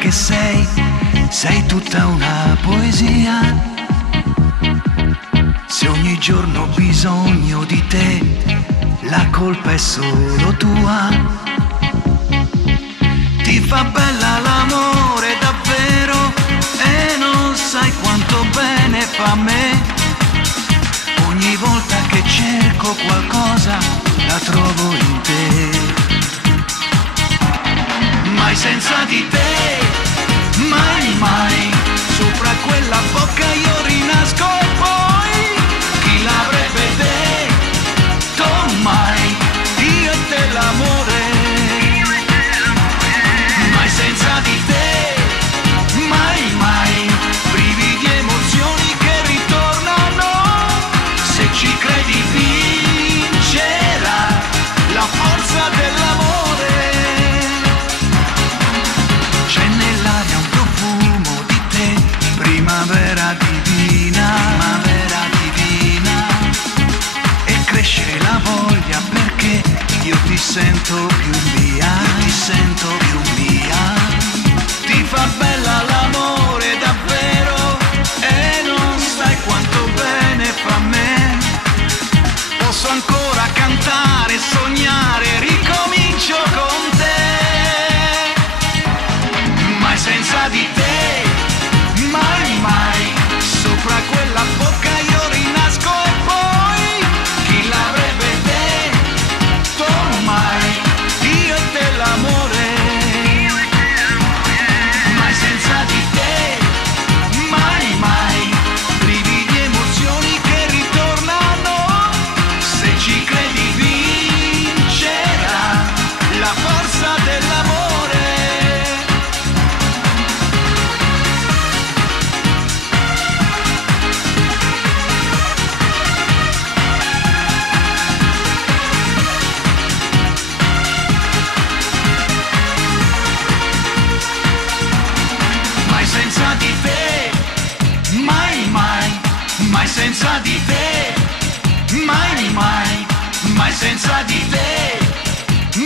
Che sei tutta una poesia. Se ogni giorno ho bisogno di te, la colpa è solo tua. Ti fa bella l'amore davvero e non sai quanto bene fa a me. Ogni volta che cerco qualcosa la trovo in te. Mai senza di te, mai mai, sopra quella bocca io rinasco e poi chi l'avrebbe detto mai, io e te l'amore. Mai senza di te, mai mai, brividi emozioni che ritornano, se ci credi vincerà la forza dell'amore. Primavera divina, e cresce la voglia perché io ti sento più mia, ti fa bella l'amore davvero e non sai quanto bene fa a me. Posso ancora cantare, sognare, ricomincio con te. Mai senza di te, mai mai, sopra quella bocca io rinasco e poi chi l'avrebbe detto mai, io e te l'amore. Mai senza di te, mai mai, brividi emozioni che ritornano, se ci credi vincerà la forza dell'amore. Senza di te, mai mai, mai senza di te, mai mai, mai senza di te,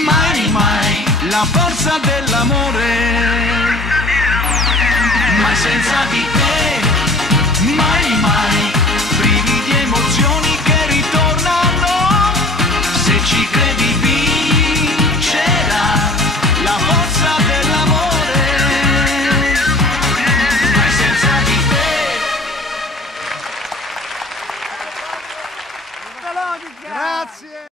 mai mai, la forza dell'amore. Mai senza di te,